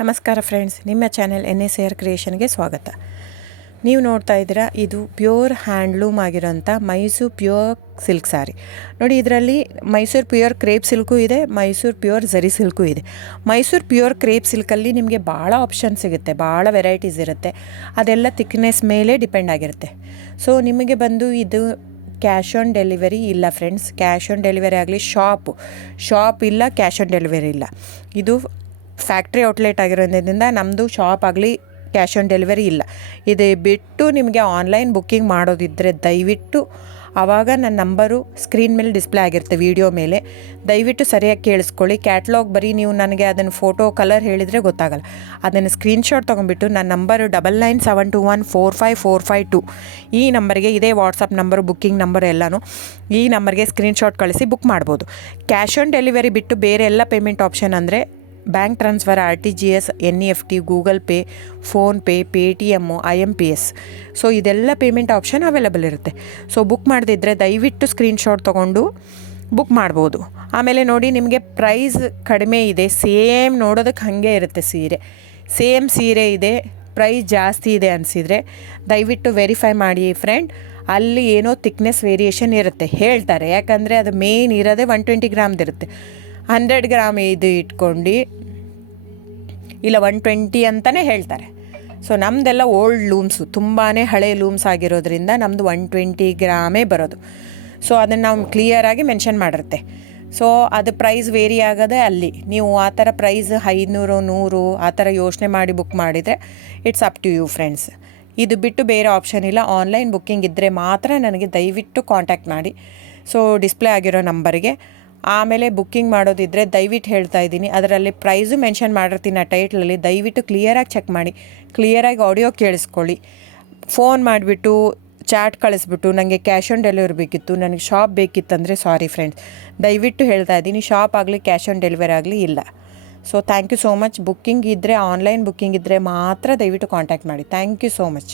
ನಮಸ್ಕಾರ ಫ್ರೆಂಡ್ಸ್, ನಿಮ್ಮ channel NSAR ಕ್ರಿಯೇಷನ್ಗೆ ಸ್ವಾಗತ. ನೀವು ನೋಡ್ತಾ ಇದ್ದೀರಾ, ಇದು ಪ್ಯೂರ್ ಹ್ಯಾಂಡ್ಲೂಮ್ ಆಗಿರೋಂಥ ಮೈಸೂರು ಪ್ಯೂರ್ ಸಿಲ್ಕ್ ಸ್ಯಾರಿ. ನೋಡಿ, ಇದರಲ್ಲಿ ಮೈಸೂರು ಪ್ಯೂರ್ ಕ್ರೇಪ್ ಸಿಲ್ಕು ಇದೆ, ಮೈಸೂರು ಪ್ಯೂರ್ ಝರಿ ಸಿಲ್ಕು ಇದೆ. ಮೈಸೂರು ಪ್ಯೂರ್ ಕ್ರೇಪ್ ಸಿಲ್ಕಲ್ಲಿ ನಿಮಗೆ ಭಾಳ ಆಪ್ಷನ್ ಸಿಗುತ್ತೆ, ಭಾಳ ವೆರೈಟೀಸ್ ಇರುತ್ತೆ. ಅದೆಲ್ಲ ಥಿಕ್ನೆಸ್ ಮೇಲೆ ಡಿಪೆಂಡ್ ಆಗಿರುತ್ತೆ. ಸೊ ನಿಮಗೆ ಬಂದು ಇದು ಕ್ಯಾಶ್ ಆನ್ ಡೆಲಿವರಿ ಇಲ್ಲ ಫ್ರೆಂಡ್ಸ್. ಕ್ಯಾಶ್ ಆನ್ ಡೆಲಿವರಿ ಆಗಲಿ, ಶಾಪ್ ಇಲ್ಲ, ಕ್ಯಾಶ್ ಆನ್ ಡೆಲಿವರಿ ಇಲ್ಲ. ಇದು ಫ್ಯಾಕ್ಟ್ರಿ ಔಟ್ಲೆಟ್ ಆಗಿರೋದ್ರಿಂದ ನಮ್ಮದು ಶಾಪ್ ಆಗಲಿ ಕ್ಯಾಶ್ ಆನ್ ಡೆಲಿವರಿ ಇಲ್ಲ. ಇದು ಬಿಟ್ಟು ನಿಮಗೆ ಆನ್ಲೈನ್ ಬುಕ್ಕಿಂಗ್ ಮಾಡೋದಿದ್ದರೆ ದಯವಿಟ್ಟು ಆವಾಗ ನನ್ನ ನಂಬರು ಸ್ಕ್ರೀನ್ ಮೇಲೆ ಡಿಸ್ಪ್ಲೇ ಆಗಿರುತ್ತೆ, ವಿಡಿಯೋ ಮೇಲೆ. ದಯವಿಟ್ಟು ಸರಿಯಾಗಿ ಕೇಳಿಸ್ಕೊಳ್ಳಿ. ಕ್ಯಾಟ್ಲಾಗ್ ಬರೀ ನೀವು ನನಗೆ ಅದನ್ನು ಫೋಟೋ ಕಲರ್ ಹೇಳಿದರೆ ಗೊತ್ತಾಗಲ್ಲ. ಅದನ್ನು ಸ್ಕ್ರೀನ್ಶಾಟ್ ತೊಗೊಂಡ್ಬಿಟ್ಟು ನನ್ನ ನಂಬರು 9972145452 ಈ ನಂಬರ್ಗೆ, ಇದೇ ವಾಟ್ಸಪ್ ನಂಬರು, ಬುಕ್ಕಿಂಗ್ ನಂಬರು ಎಲ್ಲನೂ ಈ ನಂಬರ್ಗೆ ಸ್ಕ್ರೀನ್ಶಾಟ್ ಕಳಿಸಿ ಬುಕ್ ಮಾಡ್ಬೋದು. ಕ್ಯಾಶ್ ಆನ್ ಡೆಲಿವರಿ ಬಿಟ್ಟು ಬೇರೆ ಎಲ್ಲ ಪೇಮೆಂಟ್ ಆಪ್ಷನ್ ಅಂದರೆ bank transfer, RTGS, NEFT, Google pay, PhonePe, Paytm, IMPS. So ಇದೆಲ್ಲ ಪೇಮೆಂಟ್ ಆಪ್ಷನ್ ಅವೈಲೇಬಲ್ ಇರುತ್ತೆ. ಸೊ ಬುಕ್ ಮಾಡದಿದ್ದರೆ ದಯವಿಟ್ಟು ಸ್ಕ್ರೀನ್ಶಾಟ್ ತೊಗೊಂಡು ಬುಕ್ ಮಾಡ್ಬೋದು. ಆಮೇಲೆ ನೋಡಿ, ನಿಮಗೆ ಪ್ರೈಸ್ ಕಡಿಮೆ ಇದೆ, ಸೇಮ್ ನೋಡೋದಕ್ಕೆ ಹಾಗೆ ಇರುತ್ತೆ ಸೇಮ್ ಸೀರೆ ಇದೆ, ಪ್ರೈಸ್ ಜಾಸ್ತಿ ಇದೆ ಅನಿಸಿದರೆ ದಯವಿಟ್ಟು ವೆರಿಫೈ ಮಾಡಿ ಫ್ರೆಂಡ್. ಅಲ್ಲಿ ಏನೋ ಥಿಕ್ನೆಸ್ ವೇರಿಯೇಷನ್ ಇರುತ್ತೆ, ಹೇಳ್ತಾರೆ. ಯಾಕಂದರೆ ಅದು ಮೇನ್ ಇರೋದೇ 120 ಗ್ರಾಮ್ದಿರುತ್ತೆ. 100 ಗ್ರಾಮ್ ಇದು ಇಟ್ಕೊಂಡು ಇಲ್ಲ 120 ಅಂತಲೇ ಹೇಳ್ತಾರೆ. ಸೊ ನಮ್ಮದೆಲ್ಲ ಓಲ್ಡ್ ಲೂಮ್ಸು, ತುಂಬಾ ಹಳೆ ಲೂಮ್ಸ್ ಆಗಿರೋದ್ರಿಂದ ನಮ್ಮದು 120 ಗ್ರಾಮೇ ಬರೋದು. ಸೊ ಅದನ್ನು ನಾವು ಕ್ಲಿಯರಾಗಿ ಮೆನ್ಷನ್ ಮಾಡಿರುತ್ತೆ. ಸೊ ಅದು ಪ್ರೈಸ್ ವೇರಿ ಆಗೋದೇ ಅಲ್ಲಿ. ನೀವು ಆ ಥರ ಪ್ರೈಸ್ 500, 100 ಆ ಥರ ಯೋಚನೆ ಮಾಡಿ ಬುಕ್ ಮಾಡಿದರೆ it's up to you friends. ಇದು ಬಿಟ್ಟು ಬೇರೆ ಆಪ್ಷನ್ ಇಲ್ಲ. ಆನ್ಲೈನ್ ಬುಕ್ಕಿಂಗ್ ಇದ್ದರೆ ಮಾತ್ರ ನನಗೆ ದಯವಿಟ್ಟು ಕಾಂಟ್ಯಾಕ್ಟ್ ಮಾಡಿ. ಸೊ ಡಿಸ್ಪ್ಲೇ ಆಗಿರೋ ನಂಬರ್ಗೆ. ಆಮೇಲೆ ಬುಕ್ಕಿಂಗ್ ಮಾಡೋದಿದ್ದರೆ ದಯವಿಟ್ಟು ಹೇಳ್ತಾ ಇದ್ದೀನಿ, ಅದರಲ್ಲಿ ಪ್ರೈಸು ಮೆನ್ಷನ್ ಮಾಡಿರ್ತೀನಿ ಆ ಟೈಟ್ಲಲ್ಲಿ. ದಯವಿಟ್ಟು ಕ್ಲಿಯರಾಗಿ ಚೆಕ್ ಮಾಡಿ, ಕ್ಲಿಯರಾಗಿ ಆಡಿಯೋ ಕೇಳಿಸ್ಕೊಳ್ಳಿ. ಫೋನ್ ಮಾಡಿಬಿಟ್ಟು ಚಾಟ್ ಕಳಿಸ್ಬಿಟ್ಟು ನನಗೆ ಕ್ಯಾಶ್ ಆನ್ ಡೆಲಿವರಿ ಬೇಕಿತ್ತು, ನನಗೆ ಶಾಪ್ ಬೇಕಿತ್ತಂದರೆ ಸಾರಿ ಫ್ರೆಂಡ್ಸ್, ದಯವಿಟ್ಟು ಹೇಳ್ತಾ ಇದ್ದೀನಿ, ಶಾಪ್ ಆಗಲಿ ಕ್ಯಾಶ್ ಆನ್ ಡೆಲಿವರಿ ಆಗಲಿ ಇಲ್ಲ. So thank you so much. Booking ಇದ್ದರೆ, ಆನ್ಲೈನ್ ಬುಕ್ಕಿಂಗ್ ಇದ್ದರೆ ಮಾತ್ರ ದಯವಿಟ್ಟು ಕಾಂಟ್ಯಾಕ್ಟ್ ಮಾಡಿ. Thank you so much.